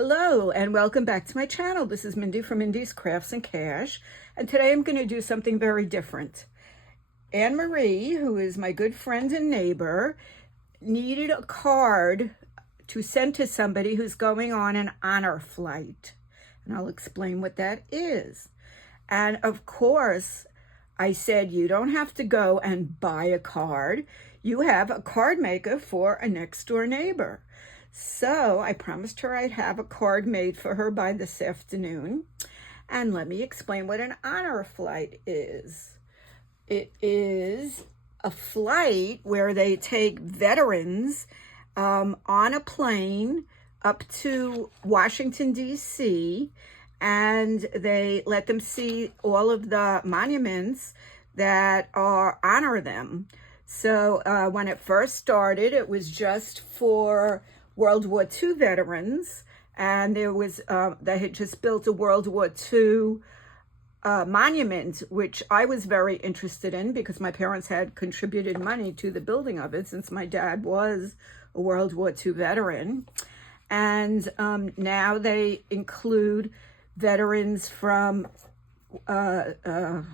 Hello and welcome back to my channel. This is Mindy from Mindy's Crafts and Cash, and today I'm going to do something very different. Anne Marie, who is my good friend and neighbor, needed a card to send to somebody who's going on an honor flight, and I'll explain what that is. And of course, I said you don't have to go and buy a card. You have a card maker for a next door neighbor. So I promised her I'd have a card made for her by this afternoon. And let me explain what an honor flight is. It is a flight where they take veterans on a plane up to Washington, D.C., and they let them see all of the monuments that honor them. So when it first started, it was just for World War II veterans, and there was they had just built a World War II monument, which I was very interested in because my parents had contributed money to the building of it since my dad was a World War II veteran. And now they include veterans from the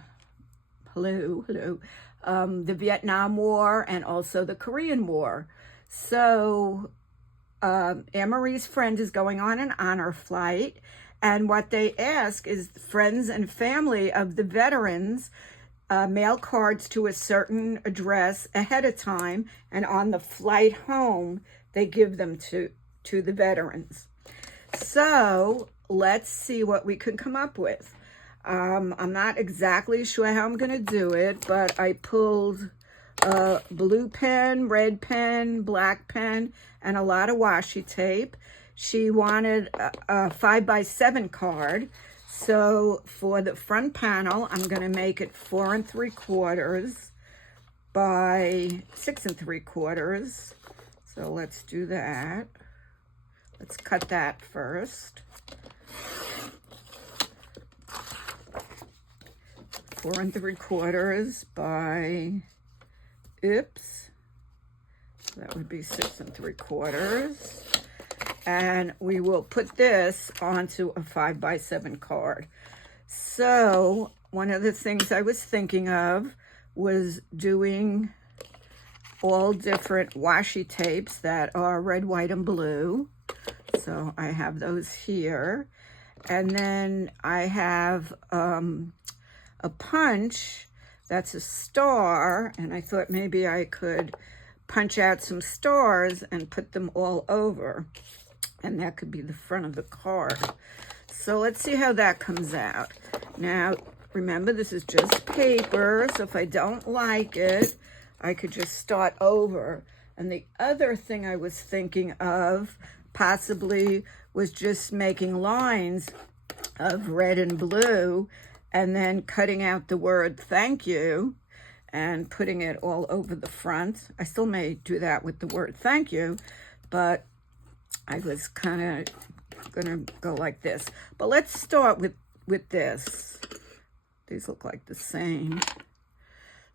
Vietnam War and also the Korean War. So Anne Marie's friend is going on an honor flight, and what they ask is friends and family of the veterans mail cards to a certain address ahead of time, and on the flight home they give them to the veterans. So let's see what we can come up with. I'm not exactly sure how I'm going to do it, but I pulled blue pen, red pen, black pen, and a lot of washi tape. She wanted a 5x7 card. So for the front panel, I'm going to make it 4 3/4 by 6 3/4. So let's do that. Let's cut that first. 4 3/4 by, oops, that would be 6 3/4. And we will put this onto a 5x7 card. So one of the things I was thinking of was doing all different washi tapes that are red, white, and blue. So I have those here. And then I have a punch that's a star, and I thought maybe I could punch out some stars and put them all over, and that could be the front of the card. So let's see how that comes out. Now remember, this is just paper, so if I don't like it, I could just start over. And the other thing I was thinking of possibly was just making lines of red and blue and then cutting out the word thank you and putting it all over the front. I still may do that with the word thank you, but I was kind of gonna go like this. But let's start with this. These look like the same.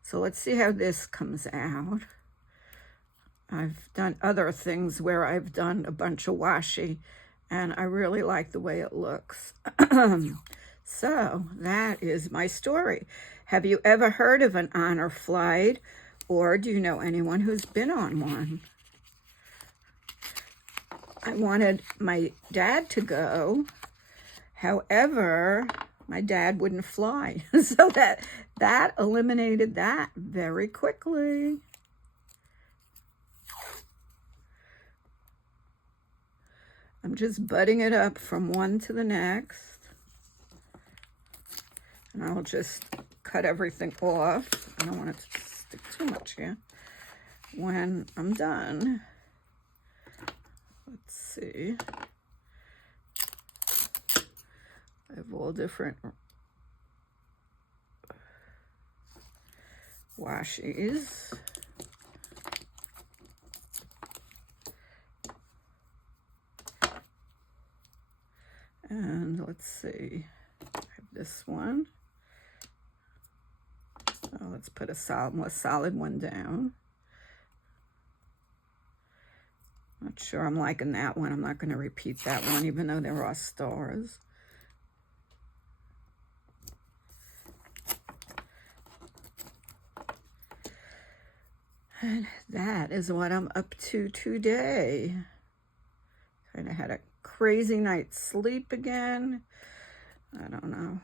So let's see how this comes out. I've done other things where I've done a bunch of washi, and I really like the way it looks. So that is my story. Have you ever heard of an honor flight, or do you know anyone who's been on one? I wanted my dad to go. However, my dad wouldn't fly. So that eliminated that very quickly. I'm just butting it up from one to the next. And I'll just cut everything off. I don't want it to stick too much here. When I'm done, let's see. I have all different washies. And let's see, I have this one. So let's put a more solid one down. Not sure I'm liking that one. I'm not going to repeat that one, even though there are stars. And that is what I'm up to today. Kind of had a crazy night's sleep again. I don't know.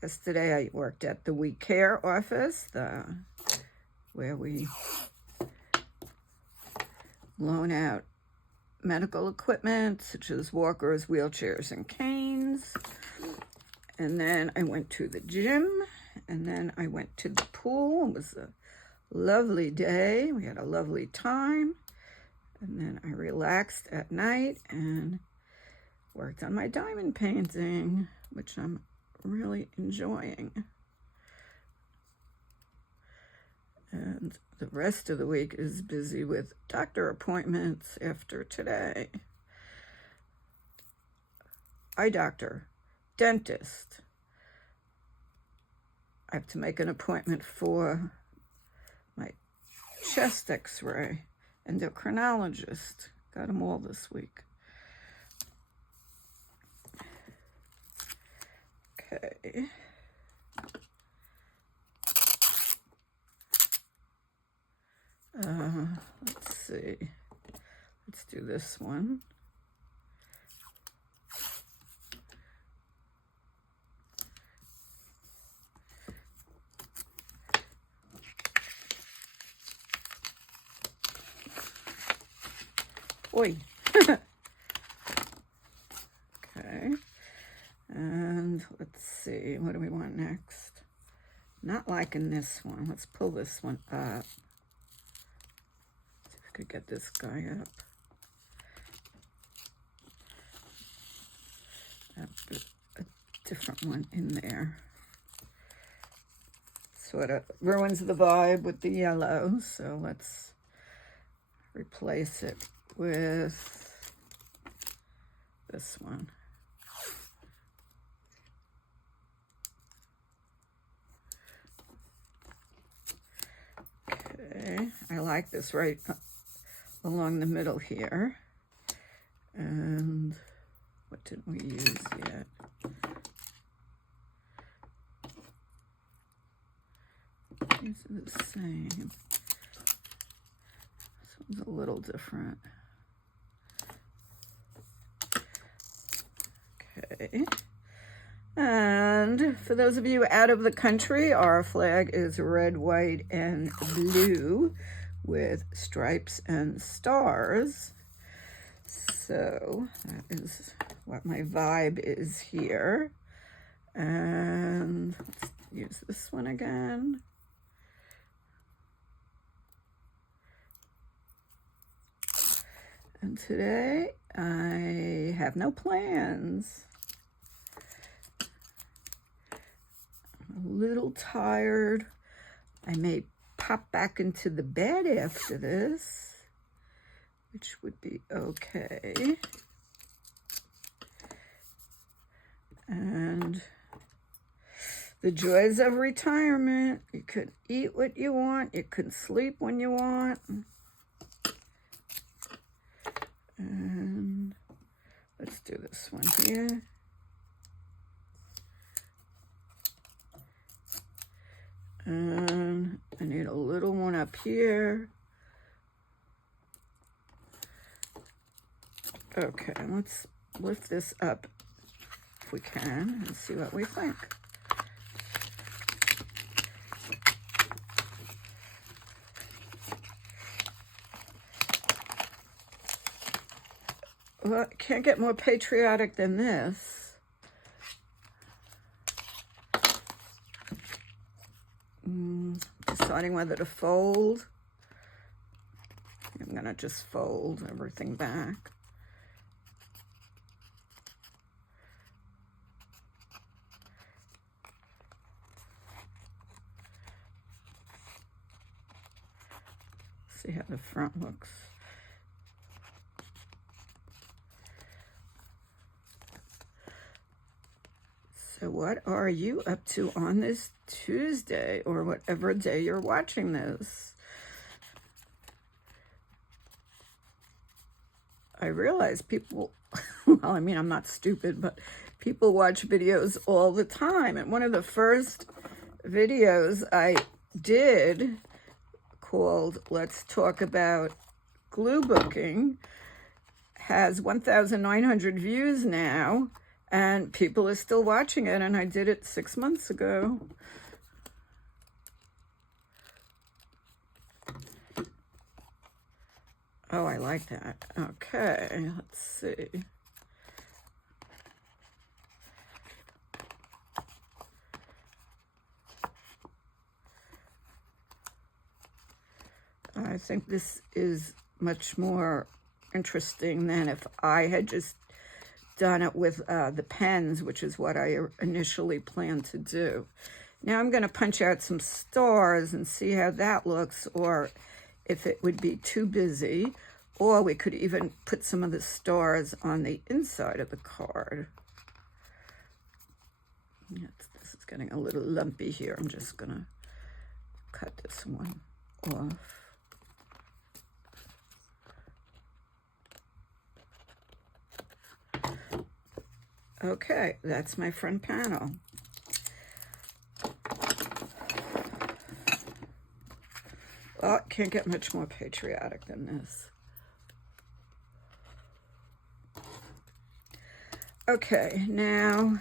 Yesterday I worked at the We Care office, where we loan out medical equipment such as walkers, wheelchairs, and canes. And then I went to the gym, and then I went to the pool. It was a lovely day. We had a lovely time. And then I relaxed at night and worked on my diamond painting, which I'm really enjoying. And the rest of the week is busy with doctor appointments after today. Eye doctor, dentist. I have to make an appointment for my chest x-ray, endocrinologist. Got them all this week. Okay. Let's see. Let's do this one. Oi. Okay. And let's see, what do we want next? Not liking this one. Let's pull this one up. See if we could get this guy up. A different one in there. Sort of ruins the vibe with the yellow, so let's replace it with this one. Okay, I like this right along the middle here. And what did we use yet? These are the same. This one's a little different. Okay. And for those of you out of the country, our flag is red, white, and blue with stripes and stars. So that is what my vibe is here. And let's use this one again. And today I have no plans. I'm a little tired. I may pop back into the bed after this, which would be okay. And the joys of retirement. You could eat what you want. You can sleep when you want. And let's do this one here. And I need a little one up here. Okay, let's lift this up if we can and see what we think. Well, I can't get more patriotic than this. Deciding whether to fold. I'm going to just fold everything back. See how the front looks. So what are you up to on this Tuesday or whatever day you're watching this? I realize people, well, I mean, I'm not stupid, but people watch videos all the time. And one of the first videos I did called Let's Talk About Glue Booking has 1,900 views now, and people are still watching it, and I did it 6 months ago. Oh, I like that. Okay, let's see. I think this is much more interesting than if I had just done it with the pens, which is what I initially planned to do. Now I'm going to punch out some stars and see how that looks, or if it would be too busy, or we could even put some of the stars on the inside of the card. This is getting a little lumpy here. I'm just going to cut this one off. Okay, that's my front panel. Well, can't get much more patriotic than this. Okay, now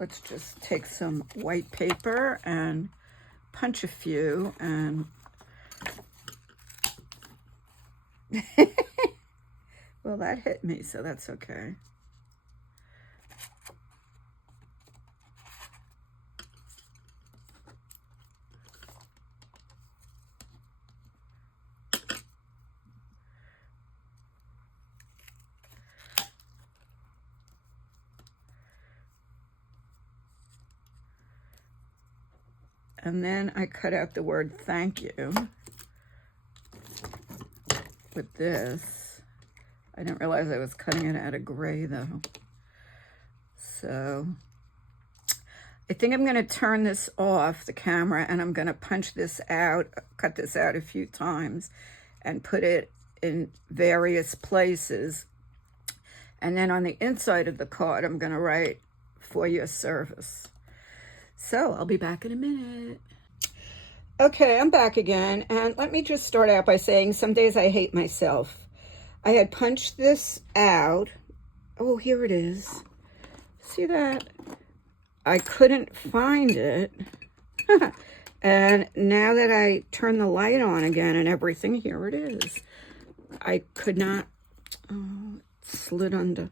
let's just take some white paper and punch a few, and well, that hit me, so that's okay. And then I cut out the word thank you with this. I didn't realize I was cutting it out of gray though. So I think I'm going to turn this off the camera, and I'm going to punch this out, cut this out a few times and put it in various places. And then on the inside of the card, I'm going to write for your service. So I'll be back in a minute. Okay, I'm back again, and let me just start out by saying some days I hate myself. I had punched this out. Oh, here it is. See that? I couldn't find it. And now that I turn the light on again and everything, here it is. I could not, oh, it slid under.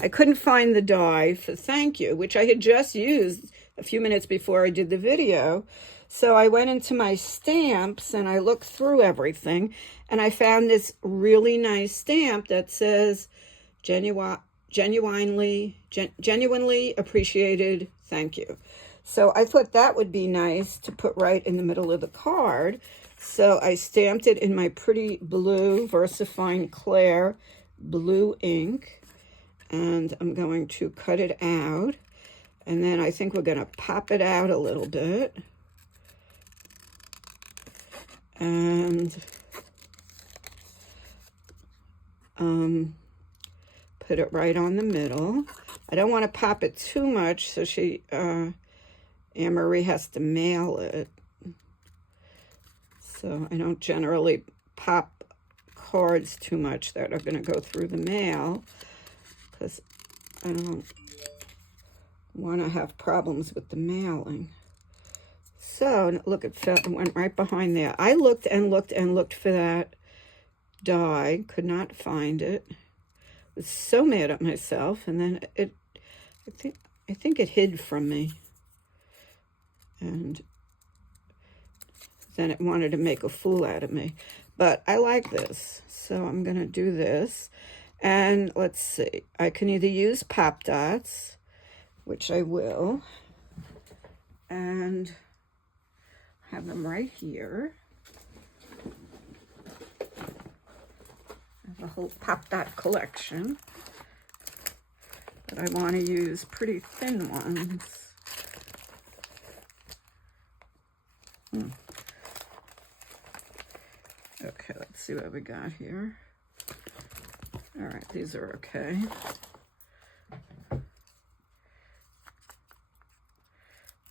I couldn't find the die for thank you, which I had just used a few minutes before I did the video. So I went into my stamps and I looked through everything, and I found this really nice stamp that says genuinely appreciated, thank you. So I thought that would be nice to put right in the middle of the card. So I stamped it in my pretty blue VersaFine Clair blue ink, and I'm going to cut it out. And then I think we're going to pop it out a little bit. And put it right on the middle. I don't want to pop it too much, so Anne-Marie has to mail it. So I don't generally pop cards too much that are going to go through the mail, because I don't want to have problems with the mailing. So look, it went right behind there. I looked and looked and looked for that die, could not find it. Was so mad at myself, and then I think it hid from me, and then it wanted to make a fool out of me. But I like this, so I'm going to do this. And let's see, I can either use pop dots, which I will, and have them right here. I have a whole pop dot collection, but I want to use pretty thin ones. Okay, Let's see what we got here. All right, these are okay.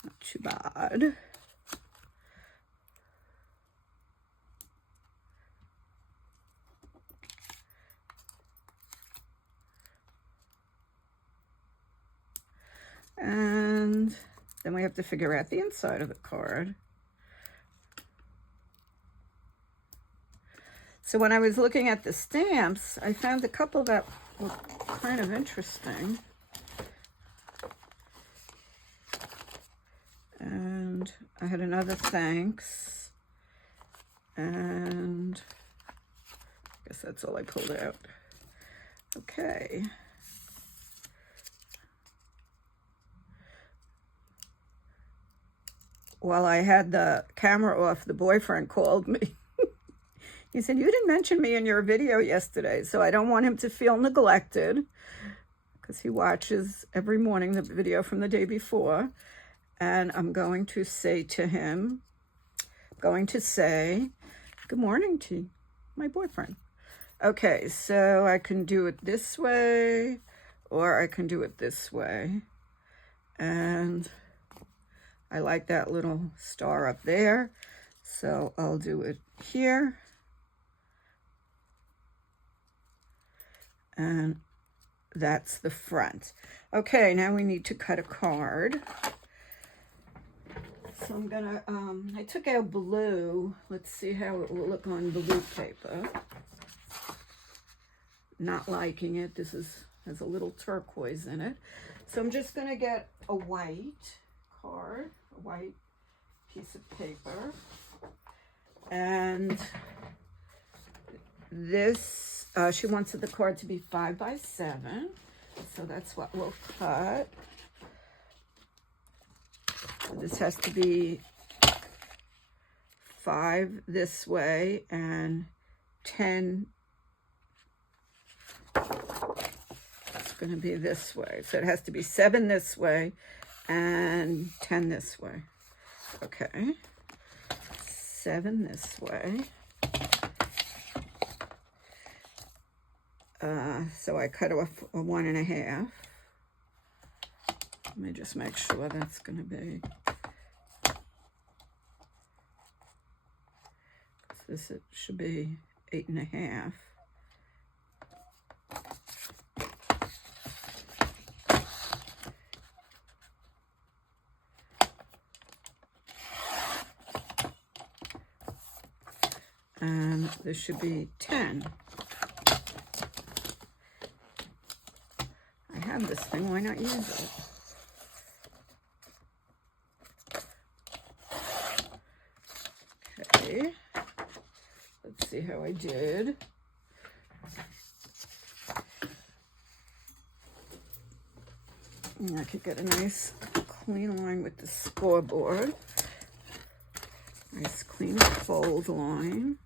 Not too bad. And then we have to figure out the inside of the card. So when I was looking at the stamps, I found a couple that were kind of interesting. And I had another thanks. And I guess that's all I pulled out. Okay. While I had the camera off, the boyfriend called me. He said, "You didn't mention me in your video yesterday," so I don't want him to feel neglected because he watches every morning the video from the day before. And I'm going to say to him, good morning to my boyfriend. Okay, so I can do it this way, or I can do it this way. And I like that little star up there, so I'll do it here. And that's the front. Okay, now we need to cut a card. So I'm gonna, I took out blue. Let's see how it will look on blue paper. Not liking it. This has a little turquoise in it. So I'm just gonna get a white card, a white piece of paper. And this, she wants the card to be 5 by 7. So that's what we'll cut. This has to be 5 this way and 10. It's going to be this way. So it has to be 7 this way and 10 this way. Okay. 7 this way. So I cut off a 1.5. Let me just make sure that's going to be. This it should be 8.5. And this should be 10. I have this thing, why not use it? Okay, let's see how I did. And I could get a nice clean line with the scoreboard. Nice clean fold line.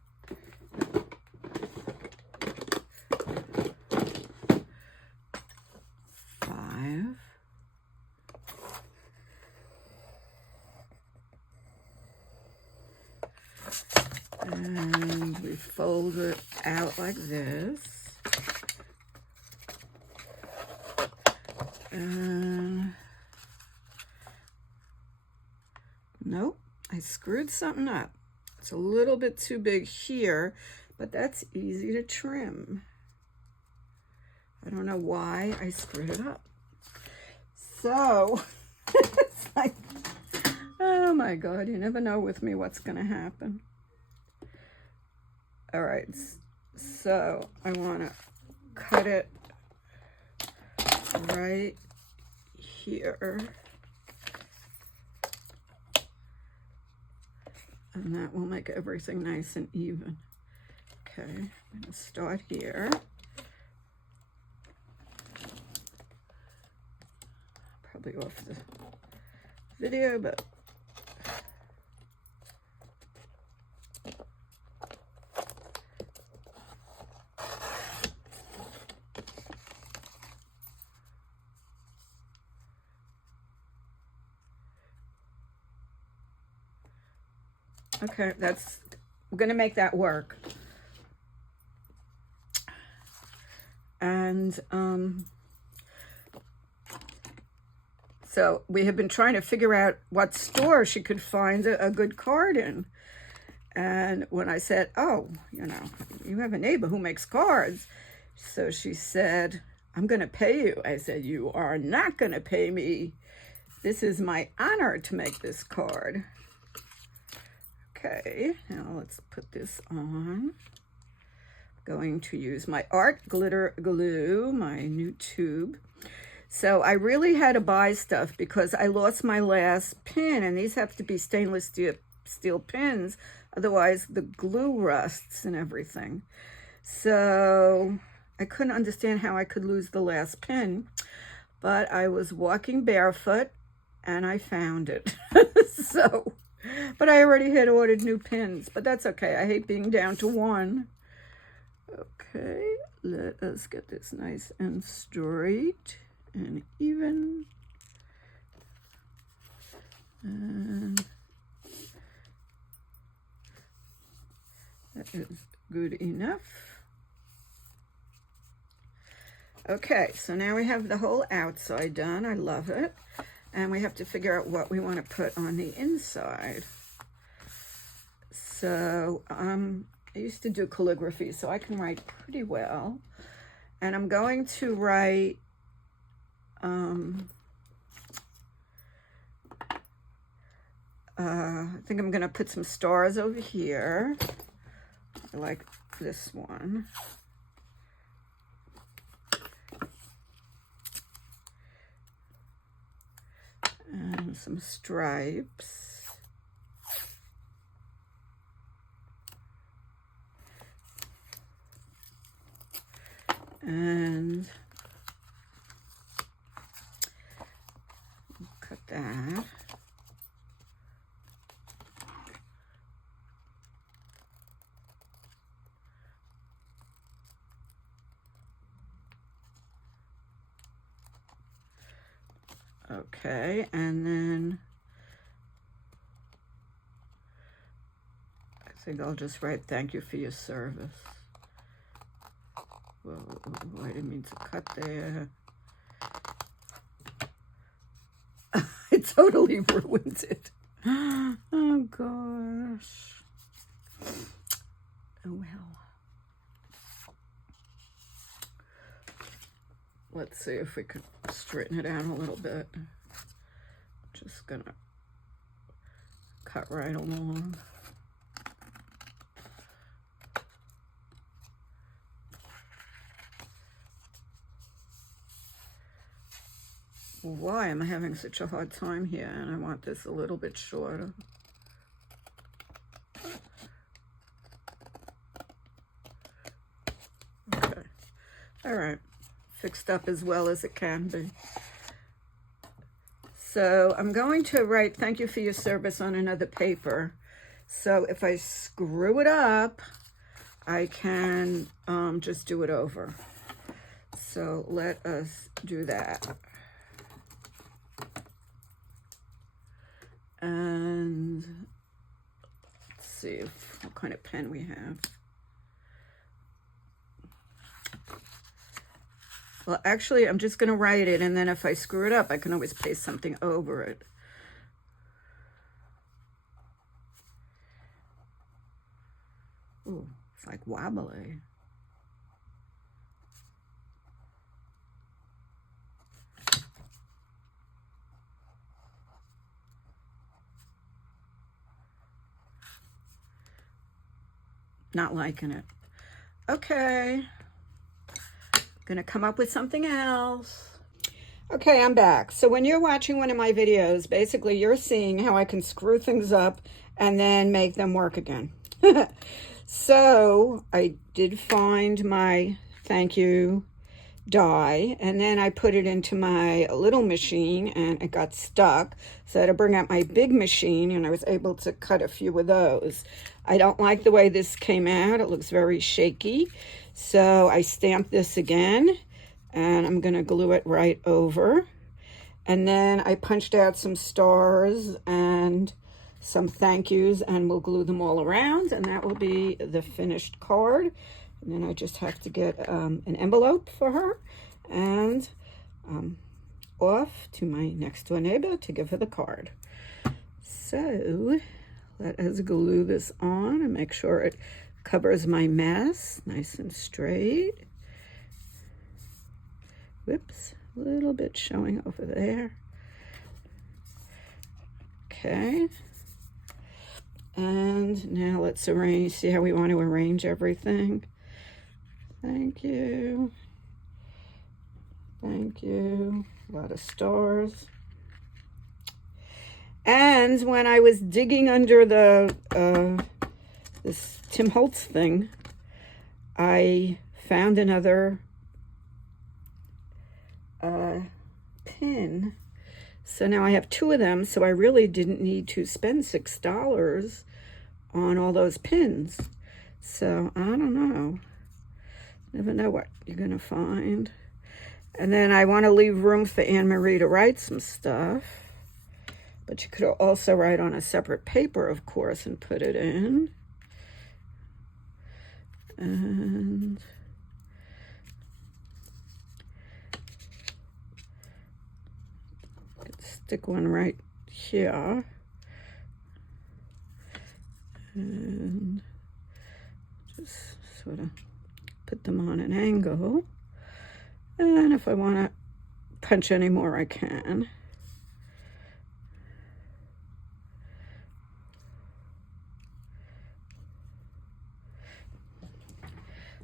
And we fold it out like this. And nope, I screwed something up. It's a little bit too big here, but that's easy to trim. I don't know why I screwed it up. So, it's like, oh my God, you never know with me what's going to happen. All right, so I want to cut it right here. And that will make everything nice and even. Okay, I'm going to start here. Probably off the video, but okay, we're going to make that work. And so we have been trying to figure out what store she could find a good card in. And when I said, oh, you know, you have a neighbor who makes cards. So she said, I'm going to pay you. I said, you are not going to pay me. This is my honor to make this card. Okay, now let's put this on. Going to use my art glitter glue, my new tube. So I really had to buy stuff because I lost my last pin, and these have to be stainless steel pins, otherwise the glue rusts and everything. So I couldn't understand how I could lose the last pin, but I was walking barefoot and I found it. So, but I already had ordered new pins, but that's okay. I hate being down to one. Okay, let us get this nice and straight and even. And that is good enough. Okay, so now we have the whole outside done. I love it. And we have to figure out what we want to put on the inside. So I used to do calligraphy, so I can write pretty well. And I'm going to write I think I'm going to put some stars over here. I like this one. And some stripes. And cut that. Okay, and then I think I'll just write thank you for your service. Whoa, I didn't mean to cut there. I totally ruined it. Oh gosh. Oh well. Let's see if we could straighten it out a little bit. Just gonna cut right along. Why am I having such a hard time here? And I want this a little bit shorter. Okay. All right. Fixed up as well as it can be. So I'm going to write thank you for your service on another paper. So if I screw it up, I can just do it over. So let us do that. And let's see what kind of pen we have. Well, actually, I'm just going to write it, and then if I screw it up, I can always paste something over it. Ooh, it's like wobbly. Not liking it. Okay. Gonna come up with something else. Okay, I'm back. So when you're watching one of my videos, basically you're seeing how I can screw things up and then make them work again. So I did find my thank you die, and then I put it into my little machine and it got stuck. So I had to bring out my big machine and I was able to cut a few of those. I don't like the way this came out. It looks very shaky. So I stamped this again and I'm gonna glue it right over. And then I punched out some stars and some thank yous and we'll glue them all around, and that will be the finished card. And then I just have to get an envelope for her and off to my next door neighbor to give her the card. So let us glue this on and make sure it covers my mess nice and straight. Whoops, a little bit showing over there. Okay. And now let's arrange, see how we want to arrange everything. Thank you. Thank you. A lot of stars. And when I was digging under the this Tim Holtz thing, I found another pin. So now I have 2 of them, so I really didn't need to spend $6 on all those pins. So I don't know. Never know what you're gonna find. And then I want to leave room for Anne Marie to write some stuff. But you could also write on a separate paper, of course, and put it in. And stick one right here. And just sort of put them on an angle. And if I want to punch any more, I can.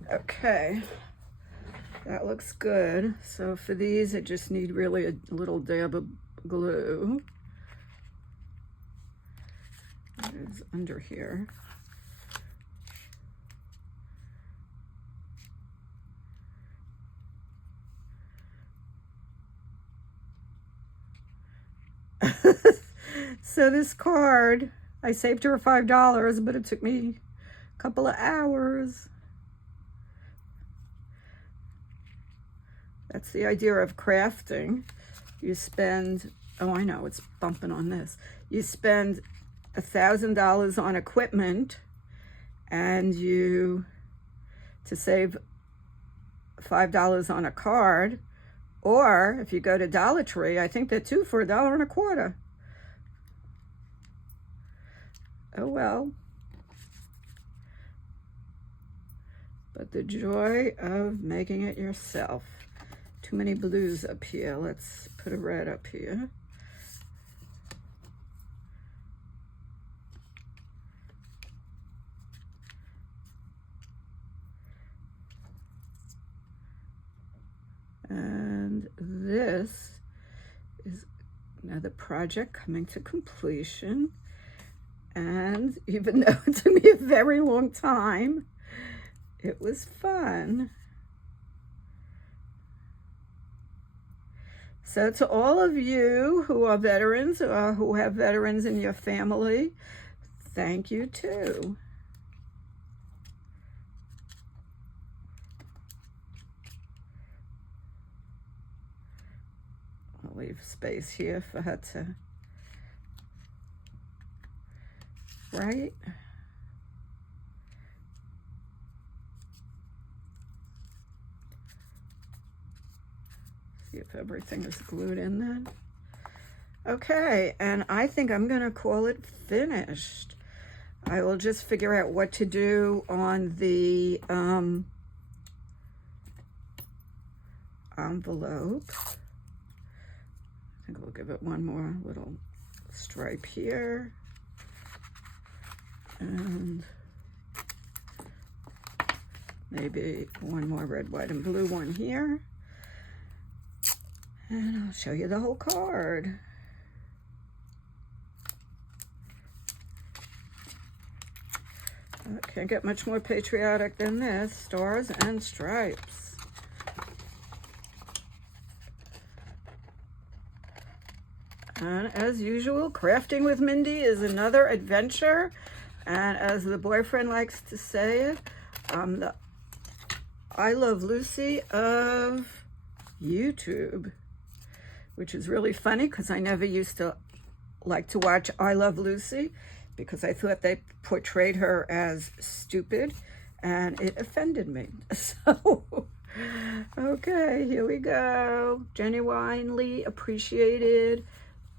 Okay, that looks good. So for these, I just need really a little dab of glue. It's under here. So this card, I saved her $5, but it took me a couple of hours. That's the idea of crafting. You spend, oh, I know, it's bumping on this. You spend $1,000 on equipment, and to save $5 on a card, or if you go to Dollar Tree, I think they're 2 for $1.25. Oh well. But the joy of making it yourself. Too many blues up here. Let's put a red up here. And this is another project coming to completion. And even though it took me a very long time, it was fun. So to all of you who are veterans, or who have veterans in your family, thank you too. I'll leave space here for her to write. See if everything is glued in then. Okay, and I think I'm gonna call it finished. I will just figure out what to do on the envelope. I think we'll give it one more little stripe here. And maybe one more red, white, and blue one here. And I'll show you the whole card. Can't get much more patriotic than this. Stars and stripes. And as usual, crafting with Mindy is another adventure. And as the boyfriend likes to say it, I'm the I Love Lucy of YouTube, which is really funny because I never used to like to watch I Love Lucy because I thought they portrayed her as stupid and it offended me. So, okay, here we go. Genuinely appreciated.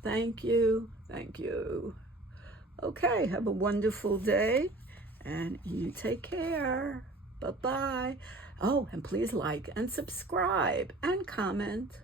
Thank you. Thank you. Okay, have a wonderful day, and you take care. Bye-bye. Oh, and please like and subscribe and comment.